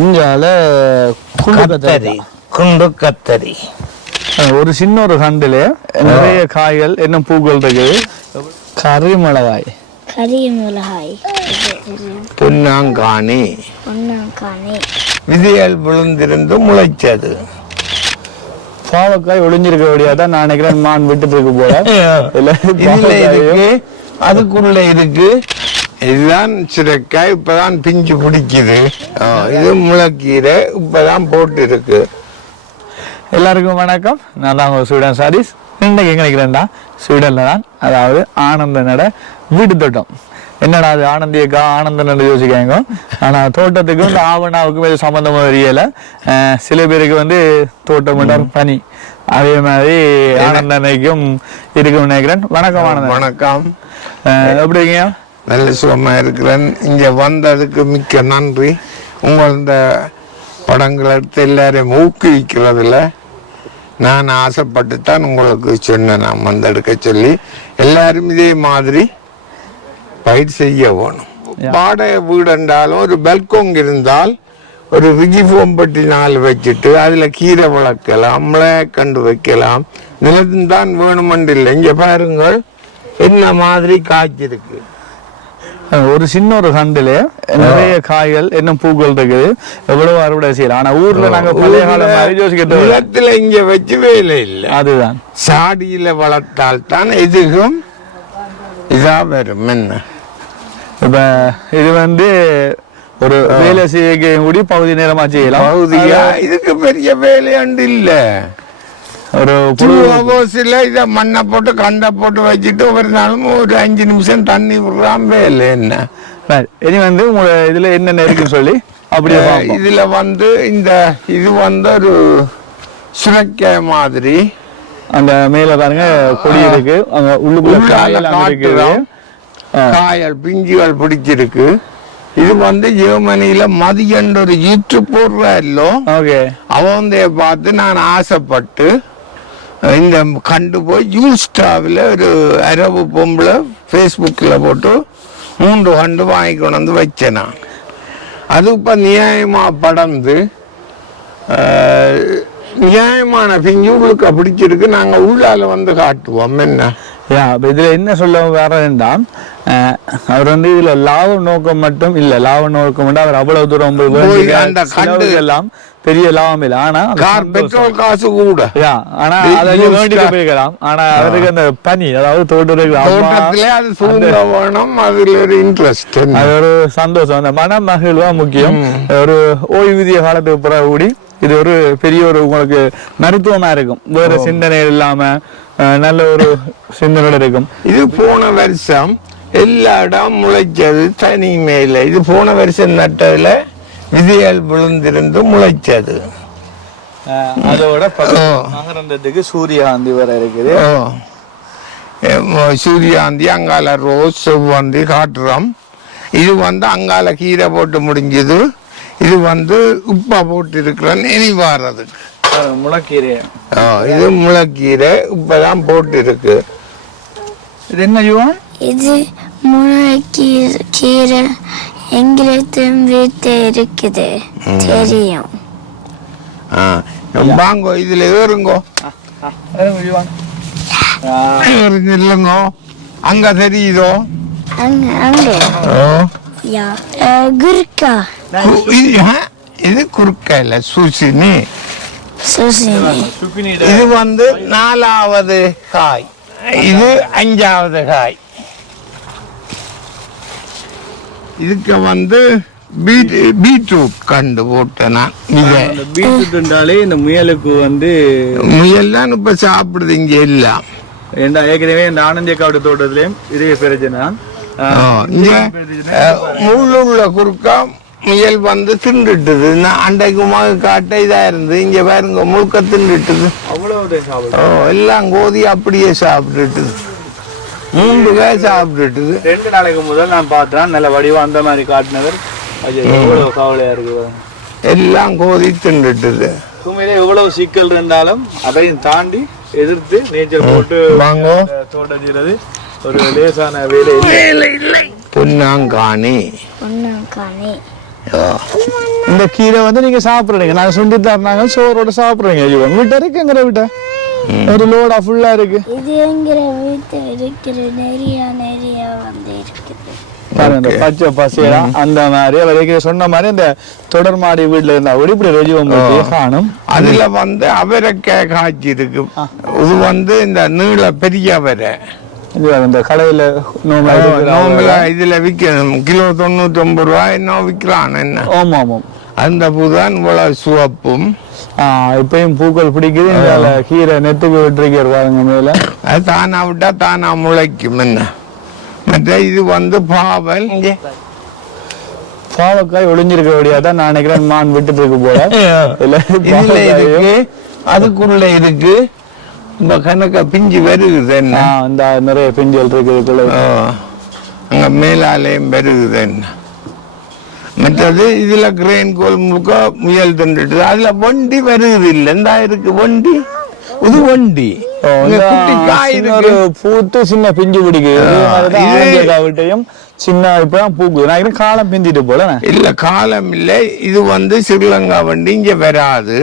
இங்கால கத்தரி, குண்டு கத்தரி. ஒரு சின்ன ஒரு கண்டுல நிறைய காய்கள் என்ன பூக்கள் இருக்குது. கறி மிளகாய், பொன்னாங்கானி, விதைகள் விழுந்திருந்து முளைச்சது. பாவக்காய் ஒளிஞ்சிருக்க வழியாதான் நான் நினைக்கிறேன். மான் விட்டுட்டு இருக்கு போல. இதுல இருக்கு, அதுக்குள்ள இருக்கு. இதுதான் சுரைக்காய், இப்பதான் பிஞ்சு பிடிக்குது. இது முளைக்கீரை, இப்பதான் போட்டு இருக்கு. எல்லாருக்கும் வணக்கம். நான் தான் உங்க ஸ்வீடன் சாரீஸ். இன்னைக்கு எங்க நினைக்கிறேன்டா, ஸ்வீடன்ல தான், அதாவது ஆனந்தனோட வீட்டு தோட்டம். என்னடா அது ஆனந்தியக்கா ஆனந்தன் யோசிக்காங்க. ஆனா தோட்டத்துக்கும் இந்த ஆவணாவுக்கும் எது சம்பந்தமா தெரியல. சில பேருக்கு வந்து தோட்டம் பனி, அதே மாதிரி ஆனந்தனைக்கும் இருக்குன்னு நினைக்கிறேன். வணக்கம் ஆனந்தன். வணக்கம். எப்படிங்க? நல்ல சுகமா இருக்கிறேன். இங்க வந்ததுக்கு மிக்க நன்றி. உங்களோட படங்களை எடுத்து எல்லாரையும் ஊக்குவிக்கிறதுல நான் ஆசைப்பட்டு தான் உங்களுக்கு சொன்னேன். நான் வந்து எடுக்க சொல்லி எல்லாரும் இதே மாதிரி பயிர் செய்ய வேணும். வாடகை வீடு என்றாலும் ஒரு பெல்கோங் இருந்தால் ஒரு ரிஜிஃபோம் பட்டி 4 வச்சுட்டு அதுல கீரை வளர்க்கலாம், மிளகண்டு வைக்கலாம். நிலத்தான் வேணுமென்று இல்லை. இங்க பாருங்கள் என்ன மாதிரி காய்ச்சிருக்கு. ஒரு சின்ன ஒரு கண்டுல நிறைய காய்கள் என்ன பூக்கள் இருக்குது. எவ்வளவு அறுவடை செய்யலாம். ஆனா ஊர்ல நாங்க பழைய காலம் நிலத்துல இங்க வச்சு வேலை இல்லை. அதுதான் சாடியில வளர்த்தால் தான் எதுவும் இதா வரும். என்ன இப்ப இது வந்து ஒரு வேலை செய்ய கூடி பகுதி நேரமா செய்யலாம். பகுதியா இதுக்கு பெரிய வேலையாண்டு இல்ல. ஒரு இத மண்ணை போட்டு கண்டை போட்டு வச்சுட்டு ஒவ்வொரு நாளும் ஒரு 5 நிமிஷம் தண்ணி விடுறான். வேலை என்ன. இனி வந்து உங்க இதுல என்னென்ன இருக்குன்னு சொல்லி அப்படியே இதுல வந்து இந்த இது வந்து ஒரு சுரைக்காய் மாதிரி அந்த மேல பாருங்க கொடி இருக்கு. அங்க உள்ளுக்குள்ள காயல் பிஞ்சுகள் பிடிச்சிருக்கு. இது வந்து ஜெர்மனியில மதியன்ற ஒரு யூடியூப் போடுறோ. அவந்தைய பார்த்து நான் ஆசைப்பட்டு இந்த கண்டு போய் யூஸ்டாவில் ஒரு அரபு பொம்பளை ஃபேஸ்புக்கில் போட்டு 3 கண்டு வாங்கி கொண்டு வந்து வச்சேன் நான். அது இப்போ நியாயமாக படர்ந்து நியாயமான பிஞ்சு உங்களுக்கு பிடிச்சிருக்கு. நாங்கள் உள்ளால வந்து காட்டுவோம். என்ன இதுல என்ன சொல்ல வரேன்டான், அவர் வந்து இதுல லாப நோக்கம் மட்டும் இல்ல. லாப நோக்கம் மட்டும் அவர் அவ்வளவு தூரம் எல்லாம் பெரிய லாபம் இல்லை. ஆனா பெட்ரோல் காசு கூட. ஆனா அதை வேண்டிட்டு போய்க்கலாம். ஆனா அவருக்கு அந்த பனி, அதாவது தோட்டத்திலே அது சூழ்ந்த வேணும். அதுல ஒரு இன்ட்ரெஸ்ட், அது ஒரு சந்தோஷம், அந்த மன மகிழ்வா முக்கியம். ஒரு ஓய்வூதிய காலத்துக்கு பிறகு கூடி இது ஒரு பெரிய ஒரு உங்களுக்கு மருத்துவமா இருக்கும். வேற சிந்தனை இல்லாம நல்ல ஒரு சிந்தனை இருக்கும். இது போன வருஷம் எல்லா இடம் முளைச்சது தனிமையில. இது போன வருஷம் நட்டதுல விதைகள் விழுந்திருந்து முளைச்சது. அதோட மகரந்தத்துக்கு சூரியகாந்தி வர இருக்குது. சூரியகாந்தி, அங்கால ரோஸ், செவ்வந்தி காட்டுறோம். இது வந்து அங்கால கீரை போட்டு முடிஞ்சது. இது வந்து உப்பா போட்டு இருக்கிறேன் இனி வாரதுக்கு. முளைக்கீரை, இது முளைக்கீரை இப்பதான் போட்டு இருக்கு. இது என்ன யுவான்? இது முளைக்கீரை எங்களுக்கு வீட்டு இருக்குது தெரியும். வாங்கோ இதுல ஏறுங்கோ. இல்லைங்கோ அங்க தெரியுதோ. குறுக்கா, இது குறுக்கா இல்ல, சுசினி. இது வந்து 4வது காய், இது 5வது காய். இதுக்கு வந்து பீட்ரூட் கண்டு போட்டேன் நான். பீட்ரூட் என்றாலே இந்த முயலுக்கு வந்து முயல் தான் இப்ப சாப்பிடுது இங்க எல்லாம். ஏற்கனவே இந்த ஆனந்தியக்காவோட தோட்டத்திலையும் இதே பிரச்சனை. முள்ளுள்ள குறுக்கா முயல் வந்து தின்றுட்டுது. அண்டைக்குமாக காட்ட இதா இருந்து இங்க பாருங்க முழுக்க தின்றுட்டுது. எல்லாம் கோதி அப்படியே சாப்பிட்டுட்டுது. 3 காய் சாப்பிட்டுட்டுது. 2 நாளைக்கு முதல் நான் பார்த்தேன் நல்ல வடிவா அந்த மாதிரி காட்டினவர். கவலையா இருக்கு. எல்லாம் கோதி தின்றுட்டுது. உண்மையிலே எவ்வளவு சிக்கல் இருந்தாலும் அதையும் தாண்டி எதிர்த்து நீச்சல் போட்டு தோட்டம் செய்யறது ஒரு லேசான வேலை இல்லை. பொன்னாங்கானி. பொன்னாங்கானி இந்த இந்த கீரை வந்து நீங்க சாப்பிடுறீங்க, நாங்க சுண்டி தரணாங்க சோறோட சாப்பிடுறீங்க. வீட்டை இருக்கு எங்கிற வீட்டை ஒரு லோடா ஃபுல்லா இருக்கு. இது எங்கிற வீட்டு இருக்கிற நிறைய வந்து இருக்குது. பாருங்க இந்த பச்சை பசையா அந்த மாதிரி அவர் சொன்ன மாதிரி அந்த தொடர் மாடி வீட்டுல இருந்தா கூட இப்படி ரஜிவம் காணும். அதுல வந்து அவரைக்காய் காய்ச்சி இருக்கு. இது வந்து இந்த நீள பெரிய அவரை இந்த கடையில நோம்புல இதுல விற்கணும். கிலோ 99 ரூபாய் என்ன விற்கிறான் என்ன. ஆமா ஆமா அந்த பூதான் இவ்வளவு சுவப்பும். இப்பயும் பூக்கள் பிடிக்குது. இந்த கீரை நெத்துக்கு விட்டுருக்கிறது பாருங்க மேல. அது தானா விட்டா தானா முளைக்கும் என்ன. மற்ற இது வந்து பாவல் பாவக்காய் ஒளிஞ்சிருக்கபடியாதான் நான் நினைக்கிறேன் மான் விட்டுட்டு இருக்கு போல. இதுல இருக்கு அதுக்குள்ள இருக்கு இந்த கணக்க பிஞ்சு வருகுது என்ன. இந்த நிறைய பிஞ்சுகள் இருக்குது அங்க மேலாலயம் வருகுது என்ன. மற்றது இதுல கிரெயின் கோல் முழுக்க முயல் தின்றுட்டு அதுல வண்டி வருகுது இல்ல. இந்த இருக்கு வண்டி, இது வண்டி பூத்து சின்ன பிஞ்சு பிடிக்குது. சின்ன இப்பதான் பூக்குது. நான் காலம் பிந்திட்டு போல இல்ல காலம் இல்ல. இது வந்து ஸ்ரீலங்கா வண்டி இங்க வராது.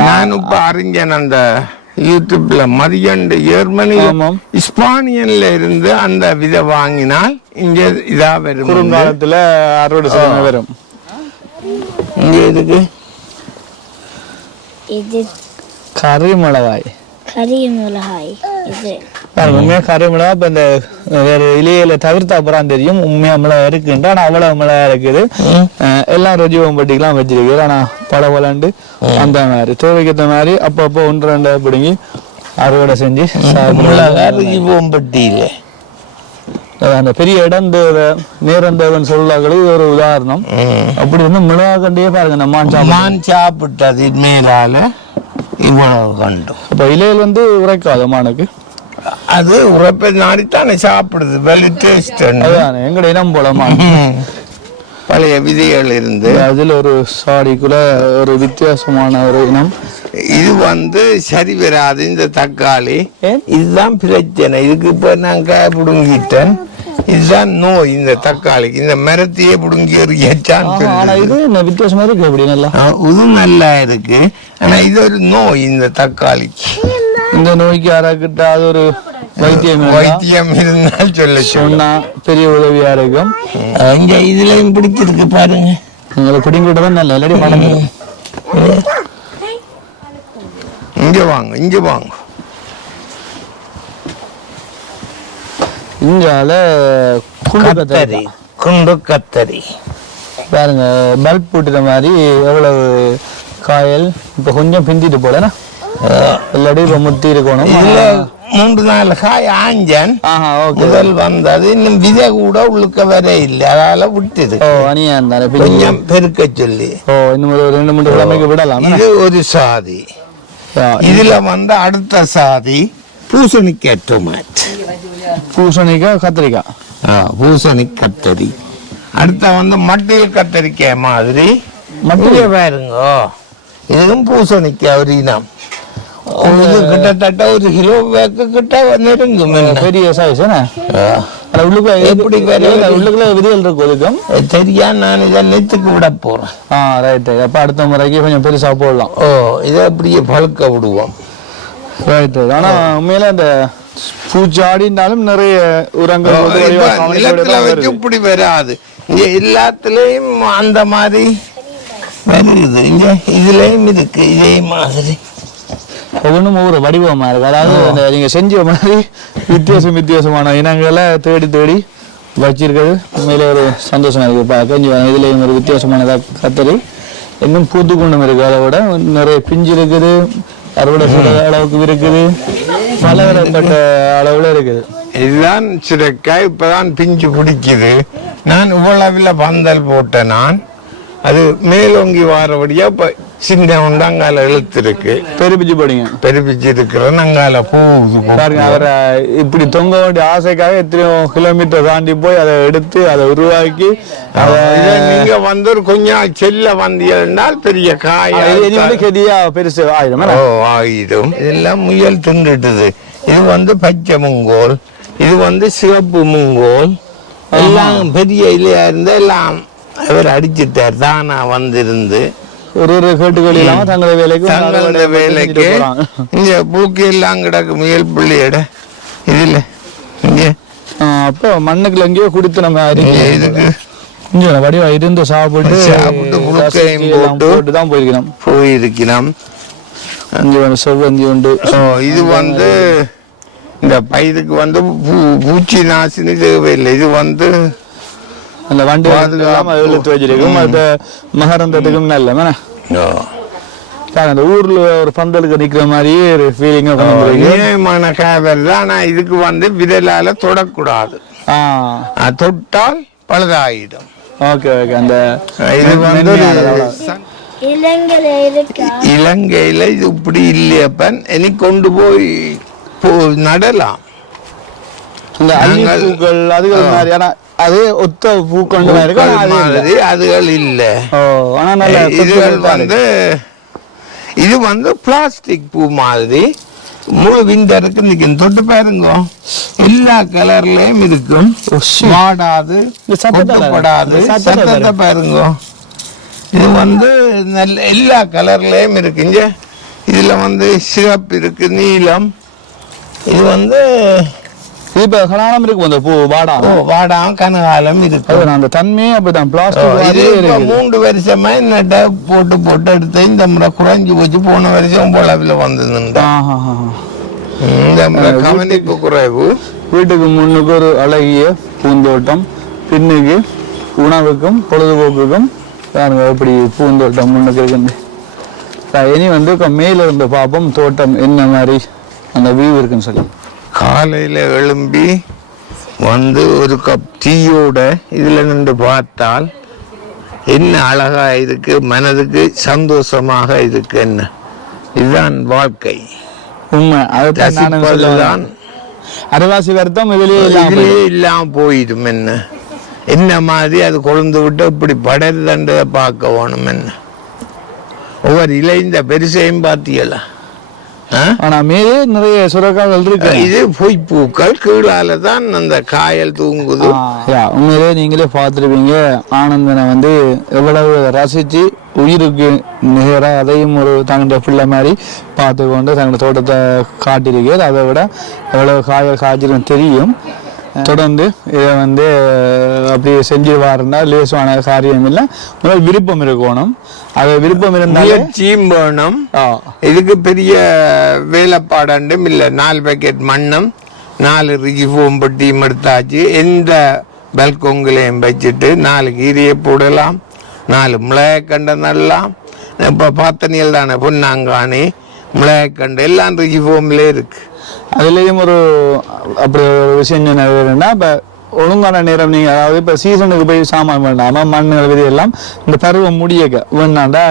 நான் இப்ப அறிஞன் அந்த யூடியூப்ல மதியண்டு ஜெர்மனி இஸ்பானியன்ல இருந்து அந்த விதை வாங்கினால் இங்க இதா வரும். குறுங்காலத்துல அறுவடை செய்ய வரும். இங்க இதுக்கு இது கறி மிளகாய். உண்மையா கறி மிளகா இப்ப இந்த வேற இலையில தவிர்த்தா அப்புறம் தெரியும் உண்மையா மிளகா இருக்குன்ட்டு. ஆனா அவ்வளவு மிளகா இருக்குது. எல்லாம் ரஜிவம் பட்டிக்கெல்லாம் வச்சிருக்கு. ஆனா பல பலண்டு அந்த மாதிரி தேவைக்கேற்ற மாதிரி அப்பப்போ 1-2 பிடிங்கி அறுவடை செஞ்சு ரஜிவம் பட்டியில அந்த பெரிய இடந்தேவை நேரந்தேவன் சொல்லாக்களே ஒரு உதாரணம். அப்படி வந்து மிளகா கண்டியே பாருங்க இந்த மான் சாப்பிட்டது மேலால இவ்வளவு கண்டும். அப்ப இலையில் வந்து உரைக்காது மானுக்கு. அது உரைப்பை நாடித்தானே சாப்பிடுது. Well taste. எங்கட இனம் போல மான் பழைய விதைகள் இருந்து அதுல ஒரு சாடிக்குள்ள ஒரு வித்தியாசமான ஒரு இனம். இது வந்து சரி வராது. இந்த தக்காளி இதுதான் பிரச்சனை. இதுக்கு இப்ப நான் காய புடுங்கிட்டேன். இதுதான் நோய் இந்த தக்காளிக்கு. இந்த மரத்தையே புடுங்கி இது வித்தியாசமா இருக்கு. அப்படி நல்லா இது நல்லா இருக்கு. ஆனா இது ஒரு நோய் இந்த தக்காளிக்கு. இந்த நோய்க்கு யாராக்கிட்ட அது ஒரு வைத்தியம் இருந்தால் சொன்னா பெரிய உதவியா இருக்கும். இங்க இதுலயும் பிடிச்சிருக்கு பாருங்க. உங்களுக்கு பிடிங்கிட்டதான் நல்ல இல்லாடி படம். இங்க வாங்க இங்க வாங்க. இங்கால குண்டு கத்தரி பாருங்க. பல்ப் போட்டுற மாதிரி எவ்வளவு காயல். இப்ப கொஞ்சம் பிந்திட்டு போலனா இல்லாடி இப்ப முத்தி இருக்கணும். இதுல 3-4 காய் ஆஞ்சன் முதல் வந்தது. இன்னும் விதை கூட உள்ளுக்க வர இல்லை. அதால விட்டுது. அணியா இருந்தாரு கொஞ்சம் பெருக்க சொல்லி. இன்னும் ஒரு 2-3 கிழமைக்கு விடலாம். இது ஒரு சாதி. இதுல வந்து அடுத்த சாதி பூசணிக்காய் டொமேட். பூசணிக்காய் கத்திரிக்காய். பூசணி கத்தரி. அடுத்த வந்து மட்டில் கத்தரிக்காய் மாதிரி மட்டிலே பாருங்க. இதுவும் பூசணிக்காய் ஒரு இனம். இது கிட்டத்தட்ட 1 கிலோ கிட்ட நெருங்கும். பெரிய சைஸ். எப்படி உள்ளுக்குள்ள விதிகள் இருக்கும் தெரியா. நான் இதை நெத்துக்கு விட போறேன். ரைட்டு. அப்ப அடுத்த முறைக்கு கொஞ்சம் பெருசா போடலாம். இதை அப்படியே பழுக்க விடுவோம். ரைட்டு. ஆனா உண்மையில அந்த பூச்சாடினாலும் நிறைய உரங்கள் நிலத்துல வச்சு இப்படி வராது. இங்க எல்லாத்துலயும் அந்த மாதிரி வருது. இங்க இதுலயும் இருக்கு இதே மாதிரி. ஒவ்வொன்றும் ஒவ்வொரு வடிவமா இருக்கு. அதாவது நீங்க செஞ்ச மாதிரி வித்தியாசமான இனங்களை தேடி தேடி வச்சிருக்கிறது உண்மையில ஒரு சந்தோஷமா இருக்கு. பார்க்க இதுலயும் ஒரு வித்தியாசமான கத்தரி இன்னும் பூத்து கொண்டும் இருக்கு. அதை விட நிறைய பிஞ்சு இருக்குது. அறுவடை அளவுக்கு இருக்குது. பலதரப்பட்ட அளவுல இருக்குது. இதுதான் சுரைக்காய். இப்பதான் பிஞ்சு பிடிக்குது. நான் இவ்வளவுல பந்தல் போட்டேன். நான் அது மேலோங்கி வாரபடியா இப்ப சின்ன உண்டு அங்கால இழுத்துருக்கு. பெருபிச்சு போடுங்க. பெருபிச்சு இருக்கிறேன். அங்கால பாருங்க. அவரை இப்படி தொங்க வேண்டிய ஆசைக்காக எத்தனையோ கிலோமீட்டர் தாண்டி போய் அதை எடுத்து அதை உருவாக்கி நீங்க வந்து ஒரு கொஞ்சம் செல்ல வந்தீங்கன்னால் பெரிய காயா பெருசு ஆயிடும். ஆயிடும். இதெல்லாம் முயல் தின்னுட்டுது. இது வந்து பச்சை முங்கோல். இது வந்து சிவப்பு முங்கோல். எல்லாம் பெரிய இலையா இருந்தா எல்லாம் அவர் அடிச்சிட்டார் தானா வந்திருந்து ஒரு கேட்டுக்கொள்ளி இல்லாம தங்கள வேலைக்கு இங்க பூக்கி எல்லாம் கிடக்கு முயல் பிள்ளையோட இதுல இங்க அப்ப மண்ணுக்குள்ள எங்கேயோ குடுத்து நம்ம இதுக்கு கொஞ்சம் வடிவா இருந்து சாப்பிட்டு போட்டு தான் போயிருக்கிறோம். செவ்வந்தி உண்டு. இது வந்து இந்த பயிருக்கு வந்து பூச்சி நாசினி தேவையில்லை. இது வந்து அந்த வண்டி எழுத்து வச்சிருக்கும் அது மகரந்தத்துக்கும் நல்ல அந்த ஊர்ல ஒரு பந்தலுக்கு நிக்கிற மாதிரியே ஒரு ஃபீலிங் கேவர் தான். ஆனா இதுக்கு வந்து விரலால தொடக்கூடாது, தொட்டால் பழுதாயிடும். Okay okay. அந்த இது வந்து இலங்கையில இது இப்படி இல்லையப்பன் இனி கொண்டு போய் நடலாம். இந்த பூக்கள் அதுகள் மாதிரி அதே ஒத்த பூக்கள் மாதிரி அதுகள் இல்ல. இதுகள் வந்து இது வந்து பிளாஸ்டிக் பூ மாதிரி முழு விண்டருக்கு நிக்கும். தொட்டு பாருங்க, எல்லா கலர்லயும் இருக்கும், வாடாது ஒட்டப்படாது. சத்தத்தை பாருங்க, இது வந்து நல்ல எல்லா கலர்லயும் இருக்குங்க. இதுல வந்து சிவப்பு இருக்கு, நீலம். இது வந்து இப்ப கனகாலம் இருக்கு, அந்த பூ வாடாம் கனகாலம் இருக்கு. அந்த தன்மையே அப்படிதான். பிளாஸ்டிக் 3 வருஷமா நெட்டை போட்டு போட்டு எடுத்து இந்த முறை குறைஞ்சி போச்சு. போன வருஷம் போலவில் வந்ததுண்டா இந்த முறை கவனிப்பு குறைவு. வீட்டுக்கு முன்னுக்கு ஒரு அழகிய பூந்தோட்டம், பின்னுக்கு உணவுக்கும் பொழுதுபோக்குக்கும் எப்படி பூந்தோட்டம் முன்னுக்கு இருக்குது. இனி வந்து மேல இருந்து பார்ப்போம் தோட்டம் என்ன மாதிரி அந்த வியூ இருக்குன்னு சொல்லி. காலையில எழும்பி வந்து ஒரு கப் டீயோட இதுல நின்று பார்த்தால் என்ன அழகா இருக்கு, மனதுக்கு சந்தோஷமாக இருக்கு. என்ன இதுதான் வாழ்க்கை, உண்மை. அதுதான் அரைவாசி வருத்தம் இதுலயே இல்லாம போயிடும். என்ன மாதிரி அது கொழுந்து விட்டு இப்படி படர்தண்டதை பார்க்க வேணும். என்ன ஒவ்வொரு இலைந்த பெருசையும் பார்த்தீங்களா? ஆனா மேலே நிறைய சுரக்காய்கள் இருக்கு. இது பொய்ப்பூக்கள் கீழால தான் அந்த காயல் தூங்குது. உண்மையிலே நீங்களே பார்த்துருப்பீங்க ஆனந்தனை வந்து எவ்வளவு ரசிச்சு உயிருக்கு நிகர அதையும் ஒரு தங்களுடைய பிள்ளை மாதிரி பார்த்து கொண்டு தங்களுடைய தோட்டத்தை காட்டியிருக்கிறது. அதை விட எவ்வளவு காய்ச்சிரும் தெரியும். தொடர்ந்து இதை வந்து அப்படி செஞ்சு வாருன்னா லேசான காரியம் இல்லை. முதல் விருப்பம் இருக்கணும். அது விருப்பம் இருந்தாலும் வேணும். இதுக்கு பெரிய வேலைப்பாடும் இல்லை. 4 பேக்கெட் மண்ணும் 4 ரிஜி பூம்பட்டியும் எடுத்தாச்சு. எந்த பல்கொங்குலையும் வச்சுட்டு 4 கீரையை போடலாம், 4 மிளகாய்க்கண்டை நடலாம். இப்போ பாத்தனியல் தானே பொன்னாங்கானி மிளகாய்க்கண்டை எல்லாம் ரிஜி பூமிலே இருக்கு. அதுலேயும் ஒரு அப்படி ஒரு விஷயம் என்ன, இப்போ ஒழுங்கான நேரம் நீங்கள் அதாவது இப்போ சீசனுக்கு போய் சாமான் வேண்டாம மண்ணுகள் விதி எல்லாம் இந்த பருவம் முடியக்க வேணாண்டா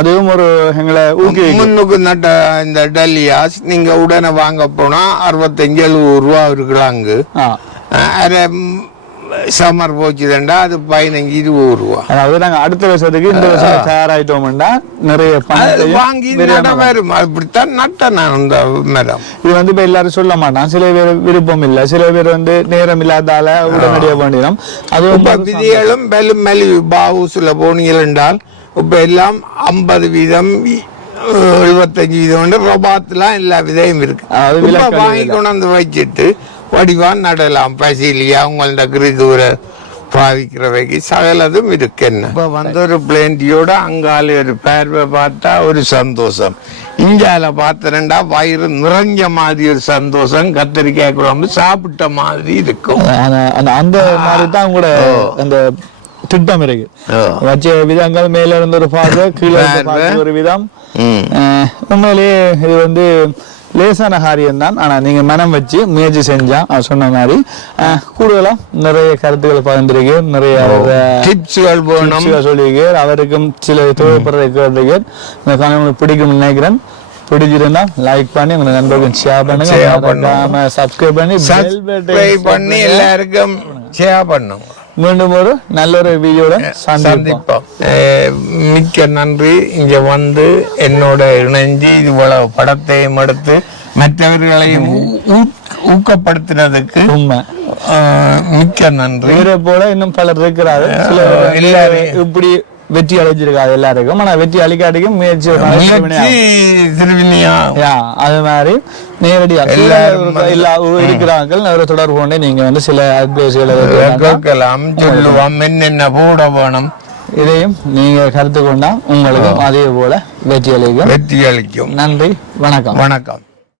அதுவும் ஒரு எங்களை முன்னுக்கு நட்ட இந்த டல்லியாஸ் நீங்க உடனே வாங்க போனா 65-70 ரூபா இருக்கிறாங்க. சம்மர் போச்சுதண்டா அது 15-20 ரூபா. அதாவது நாங்க அடுத்த வருஷத்துக்கு இந்த வருஷம் தயாராயிட்டோம்டா நிறைய வாங்கி வரும். அப்படித்தான் நட்ட நான் இந்த மரம். இது வந்து இப்ப எல்லாரும் சொல்ல மாட்டான். சில பேர் விருப்பம் இல்லை, சில பேர் வந்து நேரம் இல்லாதால உடனடியாக வேண்டிடும். அது விதிகளும் பெலும் மெலிவு பாவூசுல போனீங்கள் என்றால் இப்ப எல்லாம் 50% 75% ரொபாத்லாம் எல்லா விதையும் இருக்கு. வாங்கி கொண்டு வந்து வச்சுட்டு வடிவான் நடலாம். பசிலியா உங்கள்ட கிருதூர பாவிக்கிறவைக்கு சகலதும் இருக்கு. என்ன இப்ப வந்து ஒரு பிளேண்டியோட அங்கால ஒரு பார்வை பார்த்தா ஒரு சந்தோஷம், இஞ்சால பார்த்தா வயிறு நிறைஞ்ச மாதிரி ஒரு சந்தோஷம், கத்திரிக்காய் குழம்பு சாப்பிட்ட மாதிரி இருக்கும். அந்த மாதிரி தான் கூட அந்த திட்டம் இருக்கு. வச்ச விதங்கள் மேல இருந்து ஒரு பார்வை, கீழே ஒரு விதம். உண்மையிலேயே இது வந்து லேசான காரியம் தான். ஆனா நீங்க மனம் வச்சு முயற்சி செஞ்சா சொன்ன மாதிரி கூடுதலா நிறைய கருத்துக்கள் பகிர்ந்திருக்கு, நிறைய டிப்ஸ்கள் சொல்லியிருக்க. அவருக்கும் சில தேவைப்படுற கேட்டிருக்க. இந்த காணொளி பிடிக்கும் நினைக்கிறேன். பிடிச்சிருந்தா லைக் பண்ணி உங்க நண்பர்களுக்கு ஷேர் பண்ணுங்க, சப்ஸ்கிரைப் பண்ணி எல்லாருக்கும் ஷேர் பண்ணுங்க. மீண்டும் ஒரு நல்ல ஒரு வீடியோட சந்திப்போம். மிக்க நன்றி. இங்க வந்து என்னோட இணைஞ்சு இவ்வளவு படத்தையும் எடுத்து மற்றவர்களையும் ஊக்கப்படுத்தினதுக்கு உண்மை. மிக்க நன்றி. இவரை போல இன்னும் பலர் இருக்கிறாரு. சில எல்லாரும் இப்படி வெற்றி அடைஞ்சிருக்காது எல்லாருக்கும். ஆனா வெற்றி அளிக்காட்டிக்கும் முயற்சி திருவினியா அது மாதிரி நேரடியா இருக்கிறார்கள். அவரை தொடர்பு கொண்டு நீங்க வந்து சில அட்வைஸ்களை கேட்கலாம், சொல்லுவோம், என்னென்ன போட வேணும், இதையும் நீங்க கருத்து கொண்டா உங்களுக்கும் அதே போல வெற்றி அளிக்கும். வெற்றி அளிக்கும். நன்றி, வணக்கம். வணக்கம்.